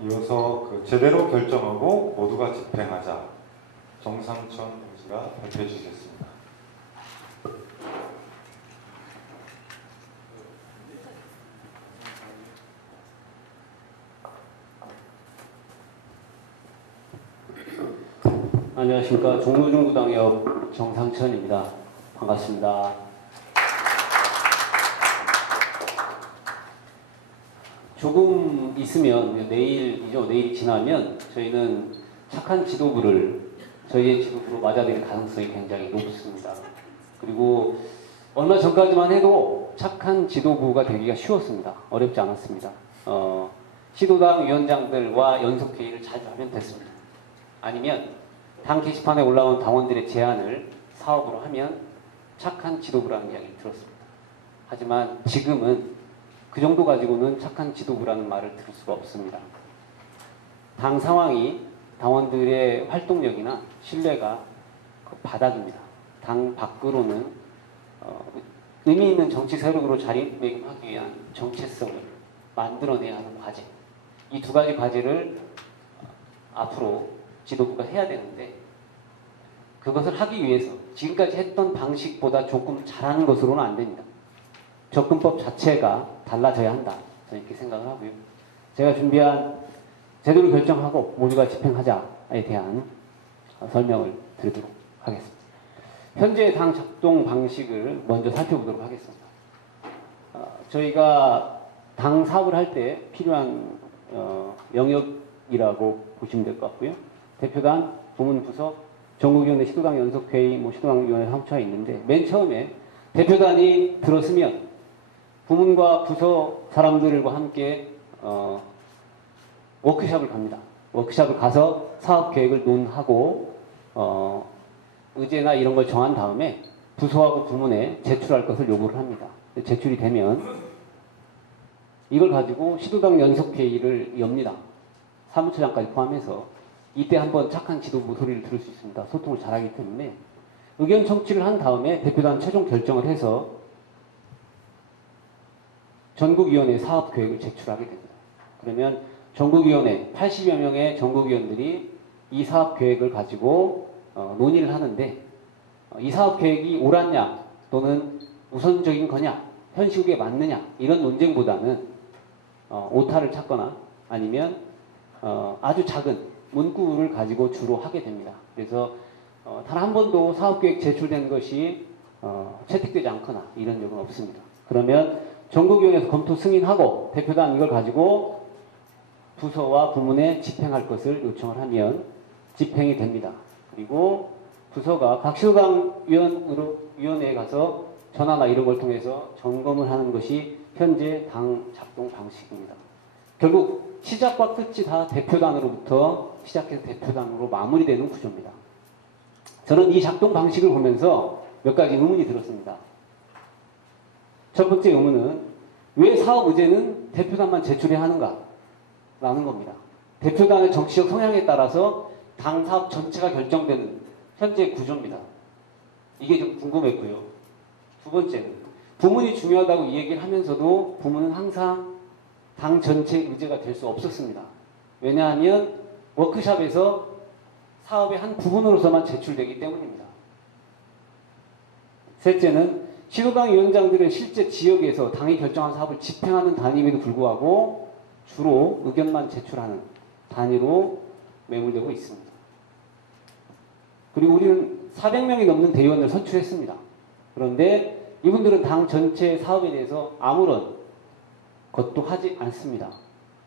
이어서 제대로 결정하고 모두가 집행하자 정상천 동지가 발표해 주시겠습니다. 안녕하십니까. 종로중구당협 정상천입니다. 반갑습니다. 조금 있으면 내일이 지나면 저희는 착한 지도부를 저희의 지도부로 맞아들일 가능성이 굉장히 높습니다. 그리고 얼마 전까지만 해도 착한 지도부가 되기가 쉬웠습니다. 어렵지 않았습니다. 시도당 위원장들과 연석회의를 자주 하면 됐습니다. 아니면 당 게시판에 올라온 당원들의 제안을 사업으로 하면 착한 지도부라는 이야기를 들었습니다. 하지만 지금은 그 정도 가지고는 착한 지도부라는 말을 들을 수가 없습니다. 당 상황이 당원들의 활동력이나 신뢰가 바닥입니다. 당 밖으로는 의미 있는 정치 세력으로 자리매김하기 위한 정체성을 만들어내야 하는 과제, 이 두 가지 과제를 앞으로 지도부가 해야 되는데, 그것을 하기 위해서 지금까지 했던 방식보다 조금 잘하는 것으로는 안 됩니다. 접근법 자체가 달라져야 한다, 저는 이렇게 생각을 하고요. 제가 준비한 제대로 결정하고 모두가 집행하자에 대한 설명을 드리도록 하겠습니다. 현재 당 작동 방식을 먼저 살펴보도록 하겠습니다. 저희가 당 사업을 할 때 필요한 영역이라고 보시면 될 것 같고요. 대표단, 부문부서, 전국위원회, 시도당 연석회의, 시도당위원회 사무처가 있는데, 맨 처음에 대표단이 들었으면 부문과 부서 사람들과 함께 워크숍을 갑니다. 워크숍을 가서 사업계획을 논하고 의제나 이런 걸 정한 다음에 부서하고 부문에 제출할 것을 요구를 합니다. 제출이 되면 이걸 가지고 시도당 연석회의를 엽니다. 사무처장까지 포함해서. 이때 한번 착한 지도부 소리를 들을 수 있습니다. 소통을 잘하기 때문에 의견 청취를 한 다음에 대표단 최종 결정을 해서 전국위원회 사업계획을 제출하게 됩니다. 그러면 전국위원회 80여 명의 전국위원들이 이 사업계획을 가지고 논의를 하는데, 이 사업계획이 옳았냐 또는 우선적인 거냐, 현실에 맞느냐, 이런 논쟁보다는 오타를 찾거나 아니면 아주 작은 문구를 가지고 주로 하게 됩니다. 그래서 단 한 번도 사업계획 제출된 것이 채택되지 않거나 이런 적은 없습니다. 그러면 전국위원회에서 검토 승인하고 대표단 이걸 가지고 부서와 부문에 집행할 것을 요청을 하면 집행이 됩니다. 그리고 부서가 각 시도당 위원회에 가서 전화나 이런 걸 통해서 점검을 하는 것이 현재 당 작동 방식입니다. 결국 시작과 끝이 다 대표단으로부터 시작해서 대표단으로 마무리되는 구조입니다. 저는 이 작동 방식을 보면서 몇 가지 의문이 들었습니다. 첫 번째 의문은, 왜 사업 의제는 대표단만 제출해야 하는가? 라는 겁니다. 대표단의 정치적 성향에 따라서 당 사업 전체가 결정되는 현재 구조입니다. 이게 좀 궁금했고요. 두 번째는, 부문이 중요하다고 이 얘기를 하면서도 부문은 항상 당 전체 의제가 될 수 없었습니다. 왜냐하면 워크숍에서 사업의 한 부분으로서만 제출되기 때문입니다. 셋째는, 시도당 위원장들은 실제 지역에서 당이 결정한 사업을 집행하는 단임에도 불구하고 주로 의견만 제출하는 단위로 매몰되고 있습니다. 그리고 우리는 400명이 넘는 대의원을 선출했습니다. 그런데 이분들은 당 전체 사업에 대해서 아무런 것도 하지 않습니다.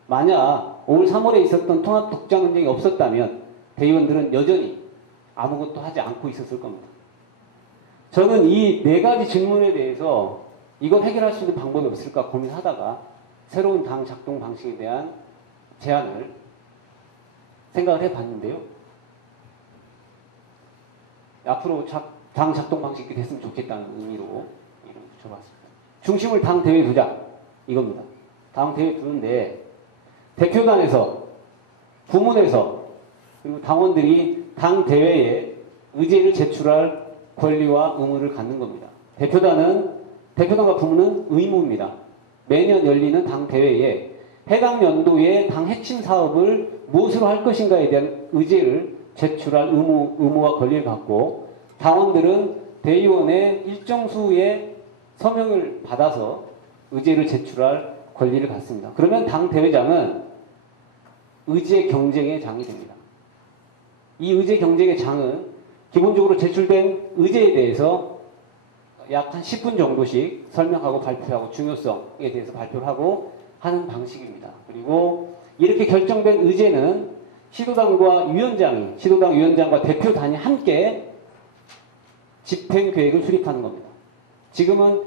만약 5월 3월에 있었던 통합독장 논쟁이 없었다면 대의원들은 여전히 아무것도 하지 않고 있었을 겁니다. 저는 이 네 가지 질문에 대해서 이걸 해결할 수 있는 방법이 없을까 고민하다가 새로운 당 작동 방식에 대한 제안을 생각을 해봤는데요. 앞으로 당 작동 방식이 됐으면 좋겠다는 의미로 이름 붙여봤습니다. 중심을 당 대회에 두자, 이겁니다. 당 대회에 두는데 대표단에서, 부문에서, 그리고 당원들이 당 대회에 의제를 제출할 권리와 의무를 갖는 겁니다. 대표단과 부문은 의무입니다. 매년 열리는 당 대회에 해당 연도에 당 핵심 사업을 무엇으로 할 것인가에 대한 의제를 제출할 의무와 권리를 갖고 당원들은 대의원의 일정 수의 서명을 받아서 의제를 제출할 권리를 갖습니다. 그러면 당 대회장은 의제 경쟁의 장이 됩니다. 이 의제 경쟁의 장은 기본적으로 제출된 의제에 대해서 약 한 10분 정도씩 설명하고 발표하고 중요성에 대해서 발표를 하고 하는 방식입니다. 그리고 이렇게 결정된 의제는 시도당과 위원장이, 시도당 위원장과 대표단이 함께 집행 계획을 수립하는 겁니다. 지금은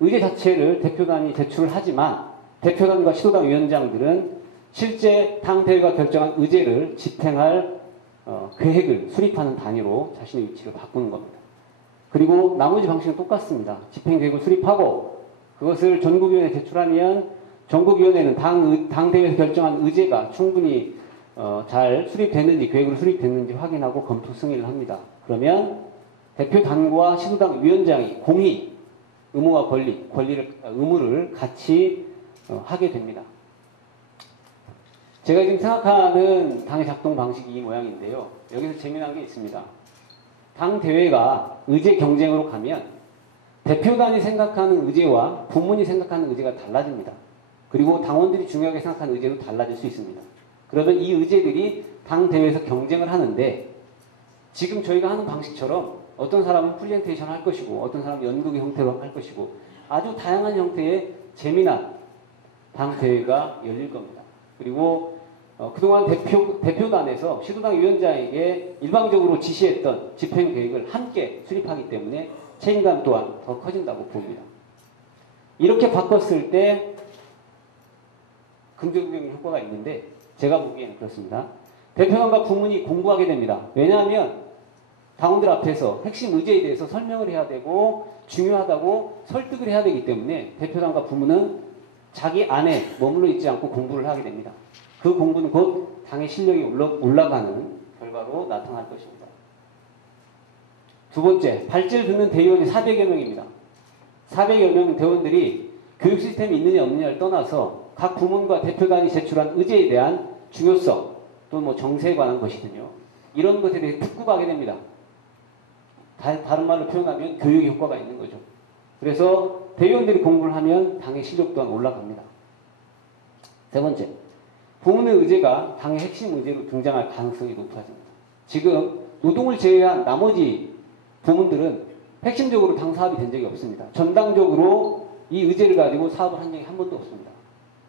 의제 자체를 대표단이 제출을 하지만 대표단과 시도당 위원장들은 실제 당대회가 결정한 의제를 집행할 계획을 수립하는 단위로 자신의 위치를 바꾸는 겁니다. 그리고 나머지 방식은 똑같습니다. 집행계획을 수립하고 그것을 전국위원회에 제출하면 전국위원회는 당대회에서 결정한 의제가 충분히 잘 수립됐는지, 계획으로 수립됐는지 확인하고 검토 승인을 합니다. 그러면 대표단과 시도당 위원장이 공히 의무와 의무를 같이 하게 됩니다. 제가 지금 생각하는 당의 작동 방식이 이 모양인데요. 여기서 재미난 게 있습니다. 당 대회가 의제 경쟁으로 가면 대표단이 생각하는 의제와 부문이 생각하는 의제가 달라집니다. 그리고 당원들이 중요하게 생각하는 의제도 달라질 수 있습니다. 그러면 이 의제들이 당 대회에서 경쟁을 하는데 지금 저희가 하는 방식처럼 어떤 사람은 프레젠테이션 할 것이고 어떤 사람은 연극의 형태로 할 것이고 아주 다양한 형태의 재미난 당 대회가 열릴 겁니다. 그리고 그동안 대표단에서 시도당 위원장에게 일방적으로 지시했던 집행 계획을 함께 수립하기 때문에 책임감 또한 더 커진다고 봅니다. 이렇게 바꿨을 때 긍정적인 효과가 있는데 제가 보기에는 그렇습니다. 대표단과 부문이 공부하게 됩니다. 왜냐하면 당원들 앞에서 핵심 의제에 대해서 설명을 해야 되고 중요하다고 설득을 해야 되기 때문에 대표단과 부문은 자기 안에 머물러 있지 않고 공부를 하게 됩니다. 그 공부는 곧 당의 실력이 올라가는 결과로 나타날 것입니다. 두 번째, 발제를 듣는 대의원이 400여 명입니다. 400여 명 대원들이 교육 시스템이 있느냐 없느냐를 떠나서 각 부문과 대표단이 제출한 의제에 대한 중요성 또는 뭐 정세에 관한 것이든요. 이런 것에 대해 듣고가게 됩니다. 다른 말로 표현하면 교육 효과가 있는 거죠. 그래서 대의원들이 공부를 하면 당의 실력 또한 올라갑니다. 세 번째, 부문의 의제가 당의 핵심 의제로 등장할 가능성이 높아집니다. 지금 노동을 제외한 나머지 부문들은 핵심적으로 당 사업이 된 적이 없습니다. 전당적으로 이 의제를 가지고 사업을 한 적이 한 번도 없습니다.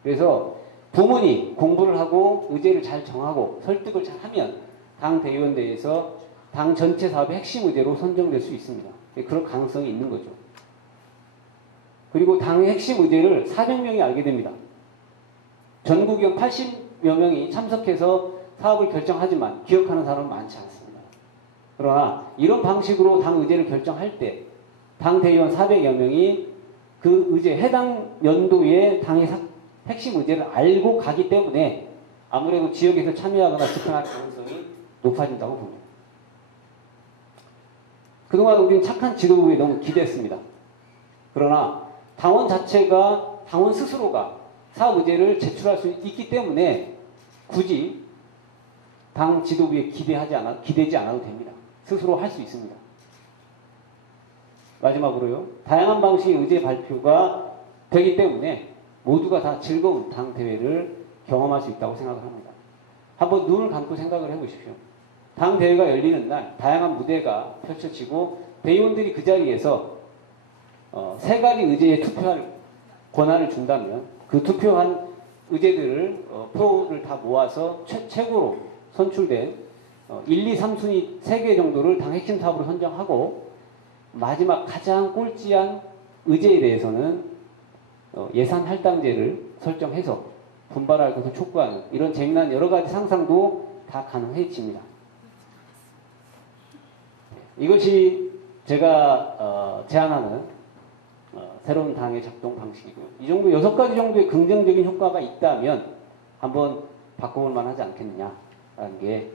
그래서 부문이 공부를 하고 의제를 잘 정하고 설득을 잘 하면 당 대의원대회에서 당 전체 사업의 핵심 의제로 선정될 수 있습니다. 그럴 가능성이 있는 거죠. 그리고 당의 핵심 의제를 400명이 알게 됩니다. 전국위원 80여 명이 참석해서 사업을 결정하지만 기억하는 사람은 많지 않습니다. 그러나 이런 방식으로 당 의제를 결정할 때 당 대의원 400여 명이 그 의제, 해당 연도의 당의 핵심 의제를 알고 가기 때문에 아무래도 지역에서 참여하거나 집행할 가능성이 높아진다고 봅니다. 그동안 우리는 착한 지도부에 너무 기대했습니다. 그러나 당원 자체가, 당원 스스로가 사업 의제를 제출할 수 있기 때문에 굳이 당 지도부에 기대지 않아도 됩니다. 스스로 할 수 있습니다. 마지막으로요. 다양한 방식의 의제 발표가 되기 때문에 모두가 다 즐거운 당 대회를 경험할 수 있다고 생각을 합니다. 한번 눈을 감고 생각을 해보십시오. 당 대회가 열리는 날 다양한 무대가 펼쳐지고 대의원들이 그 자리에서 세 가지 의제에 투표할 권한을 준다면 그 투표한 의제들을 표를 다 모아서 최고로 선출된 1, 2, 3순위 3개 정도를 당 핵심 사업으로 선정하고 마지막 가장 꼴찌한 의제에 대해서는 예산 할당제를 설정해서 분발할 것을 촉구하는 이런 재미난 여러 가지 상상도 다 가능해집니다. 이것이 제가 제안하는 새로운 당의 작동 방식이고요. 이 정도 6가지 정도의 긍정적인 효과가 있다면 한번 바꿔볼 만하지 않겠느냐라는 게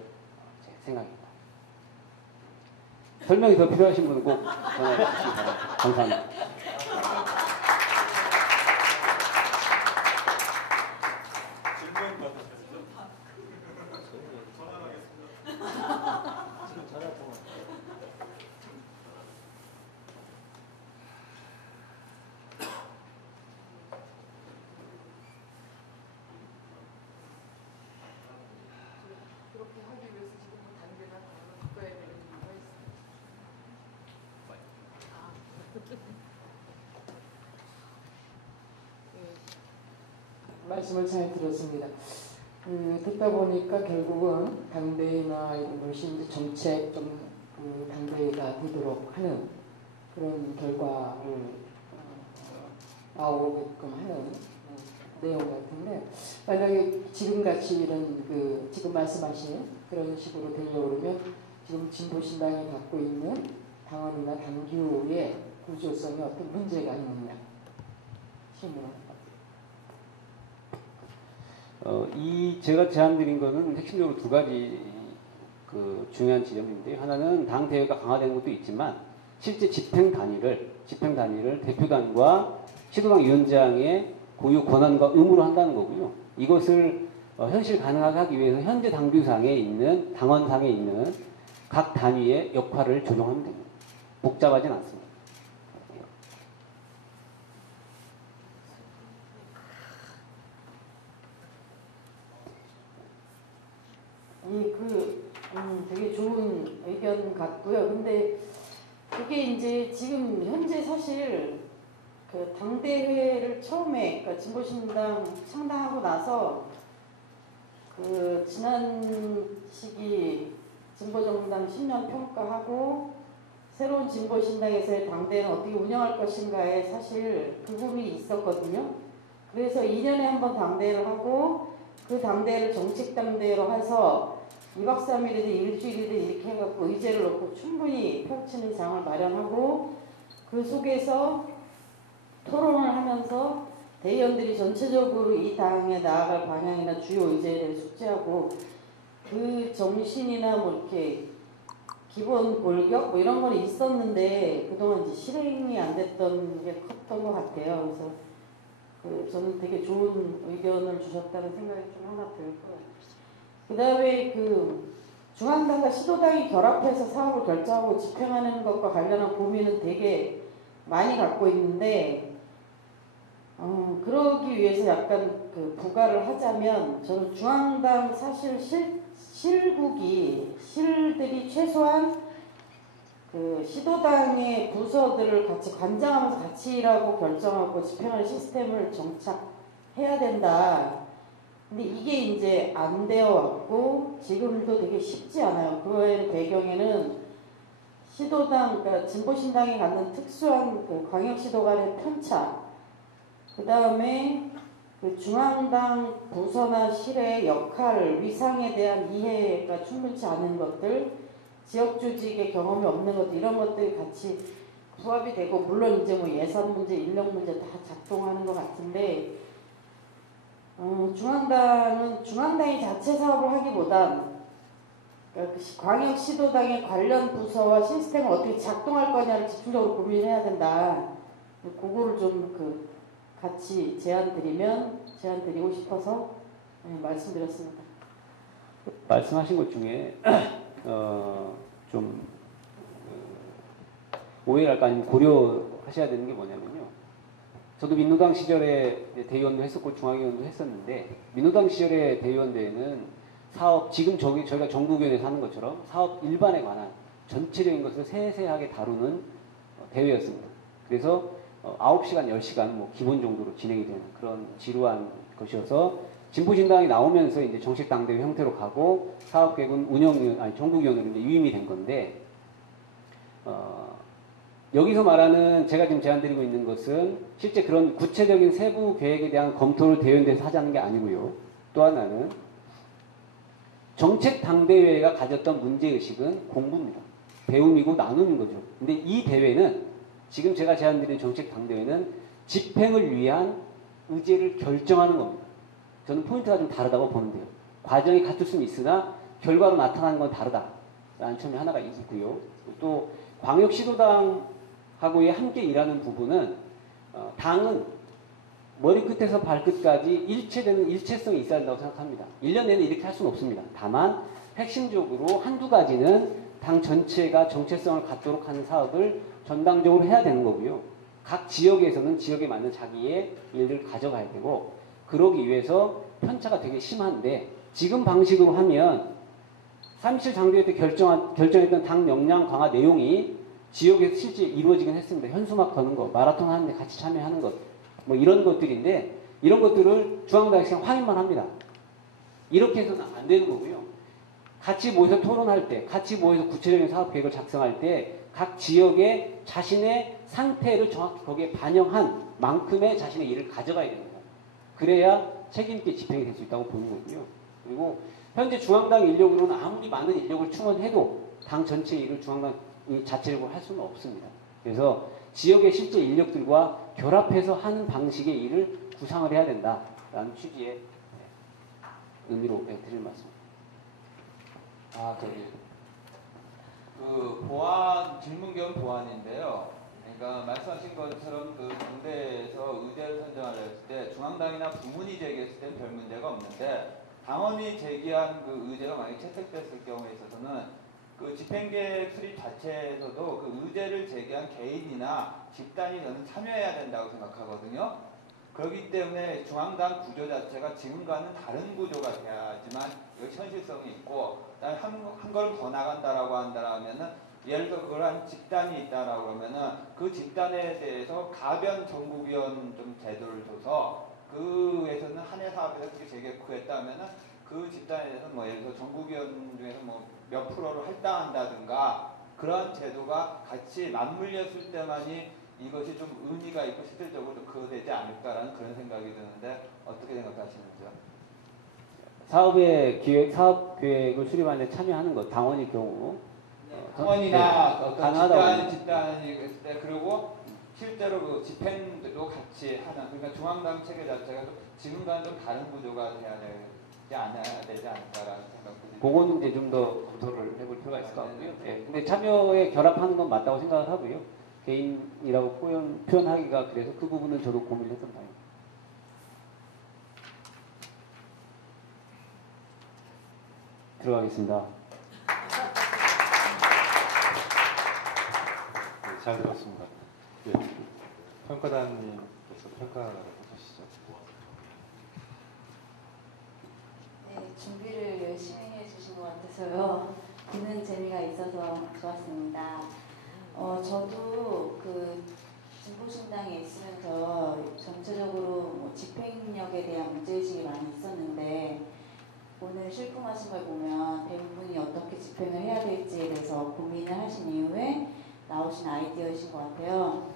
제 생각입니다. 설명이 더 필요하신 분은 꼭 전화해 주시기 바랍니다. 감사합니다. 말씀을 잘 들었습니다. 듣다 보니까 결국은 당대회나 이런 것이 이제 정책 당대회가 되도록 하는 그런 결과를 나오게끔 하는 내용 같은데, 만약에 지금같이 이런 지금 말씀하신 그런 식으로 되려고 그러면 지금 진보신당이 갖고 있는 당원이나 당규의 구조성에 어떤 문제가 있느냐 질문을. 제가 제안드린 거는 핵심적으로 두 가지 중요한 지점인데, 하나는 당 대회가 강화되는 것도 있지만 실제 집행 단위를 대표단과 시도당 위원장의 고유 권한과 의무로 한다는 거고요. 이것을 현실 가능하게 하기 위해서 현재 당규상에 있는 당원상에 있는 각 단위의 역할을 조정하면 됩니다. 복잡하진 않습니다. 되게 좋은 의견 같고요. 근데 그게 이제 지금 현재 사실 당대회를 처음에, 그러니까 진보신당 창당하고 나서 지난 시기 진보정당 10년 평가하고 새로운 진보신당에서의 당대회는 어떻게 운영할 것인가에 사실 부분이 있었거든요. 그래서 2년에 한 번 당대회를 하고 그 당대회를 정책당대회로 해서 2박 3일이든 일주일이든 이렇게 해갖고 의제를 놓고 충분히 펼치는 장을 마련하고 그 속에서 토론을 하면서 대의원들이 전체적으로 이 당에 나아갈 방향이나 주요 의제에 대해 숙지하고 그 정신이나 뭐 이렇게 기본 골격 뭐 이런 건 있었는데 그동안 이제 실행이 안 됐던 게 컸던 것 같아요. 그래서 저는 되게 좋은 의견을 주셨다는 생각이 좀 하나 들고요. 그 다음에 중앙당과 시도당이 결합해서 사업을 결정하고 집행하는 것과 관련한 고민은 되게 많이 갖고 있는데, 그러기 위해서 약간 부가를 하자면, 저는 중앙당 사실 실들이 최소한 시도당의 부서들을 같이 관장하면서 같이 일하고 결정하고 집행하는 시스템을 정착해야 된다. 근데 이게 이제 안 되어 왔고 지금도 되게 쉽지 않아요. 그거의 배경에는 시도당, 그러니까 진보신당이 갖는 특수한 광역시도 간의 편차, 그 다음에 중앙당 부서나 실의 역할, 위상에 대한 이해가 충분치 않은 것들, 지역조직의 경험이 없는 것들, 이런 것들이 같이 부합이 되고, 물론 이제 뭐 예산 문제, 인력 문제 다 작동하는 것 같은데, 중앙당이 자체 사업을 하기보단 광역시도당의 관련 부서와 시스템을 어떻게 작동할 거냐를 집중적으로 고민해야 된다. 그거를 좀 같이 제안드리고 싶어서 말씀드렸습니다. 말씀하신 것 중에 좀 오해랄까 아니면 고려하셔야 되는 게 뭐냐면요. 저도 민노당 시절에 대의원도 했었고 중앙위원도 했었는데, 민노당 시절에 대의원대회는 사업, 지금 저희가 전국위원회에서 하는 것처럼 사업 일반에 관한 전체적인 것을 세세하게 다루는 대회였습니다. 그래서 9시간, 10시간 뭐 기본 정도로 진행이 되는 그런 지루한 것이어서 진보신당이 나오면서 이제 정식 당대회 형태로 가고 사업계획은 전국위원으로 이제 위임이 된 건데, 여기서 말하는 제가 지금 제안드리고 있는 것은 실제 그런 구체적인 세부 계획에 대한 검토를 대의원대에서 하자는 게 아니고요. 또 하나는 정책 당대회가 가졌던 문제의식은 공부입니다. 배움이고 나눔인 거죠. 근데 이 대회는, 지금 제가 제안드린 정책 당대회는 집행을 위한 의제를 결정하는 겁니다. 저는 포인트가 좀 다르다고 보는데요. 과정이 같을 수는 있으나 결과로 나타나는 건 다르다라는 점이 하나가 있고요. 또 광역시도당하고의 함께 일하는 부분은 당은 머리끝에서 발끝까지 일체성이 있어야 된다고 생각합니다. 1년 내내 이렇게 할 수는 없습니다. 다만 핵심적으로 한두 가지는 당 전체가 정체성을 갖도록 하는 사업을 전당적으로 해야 되는 거고요. 각 지역에서는 지역에 맞는 자기의 일들을 가져가야 되고, 그러기 위해서 편차가 되게 심한데, 지금 방식으로 하면 3.27 장대회 때 결정했던 당 역량 강화 내용이 지역에서 실제 이루어지긴 했습니다. 현수막 거는 거, 마라톤 하는데 같이 참여하는 것, 뭐 이런 것들인데, 이런 것들을 중앙당시장 확인만 합니다. 이렇게 해서는 안 되는 거고요. 같이 모여서 토론할 때, 같이 모여서 구체적인 사업 계획을 작성할 때 각 지역의 자신의 상태를 정확히 거기에 반영한 만큼의 자신의 일을 가져가야 됩니다. 그래야 책임있게 집행이 될 수 있다고 보는 거고요. 그리고 현재 중앙당 인력으로는 아무리 많은 인력을 충원해도 당 전체 일을 중앙당이 자체적으로 할 수는 없습니다. 그래서 지역의 실제 인력들과 결합해서 하는 방식의 일을 구상을 해야 된다라는 취지의 의미로 드릴 말씀입니다. 그 보안 질문 겸 보안인데요. 그러니까 말씀하신 것처럼 그 당대에서 의제를 선정하려 했을 때 중앙당이나 부문이 제기했을 때는 별 문제가 없는데 당원이 제기한 그 의제가 만약에 채택됐을 경우에 있어서는 그 집행계획 수립 자체에서도 그 의제를 제기한 개인이나 집단이 저는 참여해야 된다고 생각하거든요. 그렇기 때문에 중앙당 구조 자체가 지금과는 다른 구조가 돼야지만 여기 현실성이 있고 한 걸음 더 나간다라고 한다면은 예를 들어 그걸 한 집단이 있다라고 그러면은 그 집단에 대해서 가변 전국위원 좀 제도를 줘서 그에서는 한 해 사업에서 그렇게 재개했다면은 그 집단에 대해서는 뭐 예를 들어 전국위원 중에서 뭐 몇 프로를 할당한다든가 그런 제도가 같이 맞물렸을 때만이 이것이 좀 의미가 있고 실질적으로 좀 그어되지 않을까라는 그런 생각이 드는데 어떻게 생각하시는지요? 사업의 기획, 사업 계획을 수립하는 데 참여하는 것, 당원일 경우 당원이나 네, 어떤 집단이 있을 때 그리고 실제로 그 집행도 같이 하는 그러니까 중앙당 체계 자체가 좀 지금과는 좀 다른 구조가 돼야 되지 않을까라는 생각도 듭니다. 그거는 이제 좀 더 검토를 해볼 필요가 있을 것 같고요. 예, 근데 참여에 결합하는 건 맞다고 생각을 하고요. 개인이라고 표현하기가 그래서 그 부분은 저도 고민을 했던 바입니다. 들어가겠습니다. 네, 잘 들었습니다. 네, 평가단님께서 평가를 해주시죠. 네, 준비를 열심히 해주신 것 같아서요. 듣는 재미가 있어서 좋았습니다. 저도 그 진보신당에 있으면서 전체적으로 뭐 집행력에 대한 문제의식이 많이 있었는데 오늘 실품하신 걸 보면 대부분이 어떻게 집행을 해야 될지에 대해서 고민을 하신 이후에 나오신 아이디어이신 것 같아요.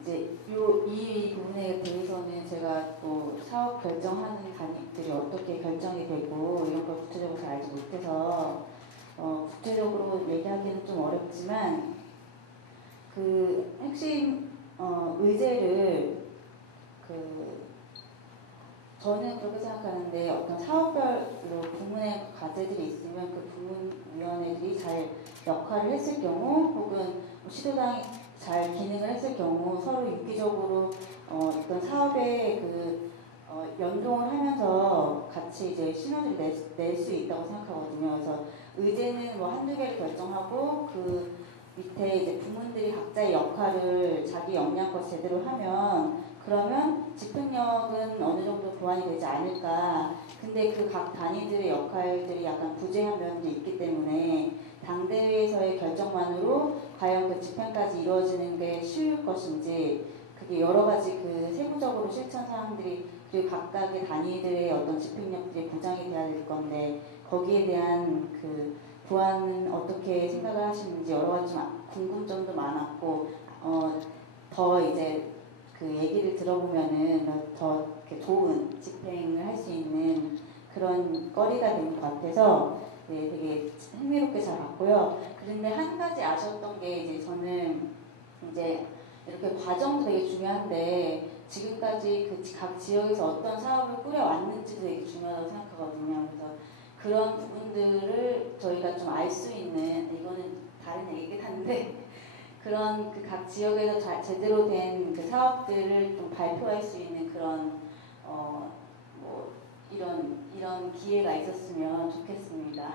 이제 이 부분에 대해서는 제가 또 사업 결정하는 단위들이 어떻게 결정이 되고 이런 걸 구체적으로 잘 알지 못해서 구체적으로 얘기하기는 좀 어렵지만 그 핵심 의제를 저는 그렇게 생각하는데 어떤 사업별로 부문의 과제들이 있으면 그 부문위원회들이 잘 역할을 했을 경우 혹은 시도당이 잘 기능을 했을 경우 서로 유기적으로 어떤 사업에 연동을 하면서 같이 이제 시너지를 낼 수 있다고 생각하거든요. 그래서 의제는 뭐 한두 개를 결정하고 그 밑에 이제 부문들이 각자의 역할을 자기 역량껏 제대로 하면 그러면 집행력은 어느 정도 보완이 되지 않을까. 근데 그 각 단위들의 역할들이 약간 부재한 면도 있기 때문에 당대회에서의 결정만으로 과연 그 집행까지 이루어지는 게 쉬울 것인지 그게 여러 가지 그 세부적으로 실천 사항들이 그리고 각각의 단위들의 어떤 집행력들이 보장이 돼야 될 건데 거기에 대한 그 보완은 어떻게 생각을 하시는지 여러 가지 좀 궁금점도 많았고 더 이제 그 얘기를 들어보면은 더 이렇게 좋은 집행을 할 수 있는 그런 거리가 된 것 같아서 네, 되게 흥미롭게 잘 봤고요. 그런데 한 가지 아쉬웠던 게 이제 저는 이제 이렇게 과정도 되게 중요한데 지금까지 그 각 지역에서 어떤 사업을 꾸려왔는지도 되게 중요하다고 생각하거든요. 그래서 그런 부분들을 저희가 좀 알 수 있는 이거는 다른 얘기긴 한데 그런 그 각 지역에서 제대로 된 그 사업들을 좀 발표할 수 있는 그런 뭐 이런 기회가 있었으면 좋겠습니다.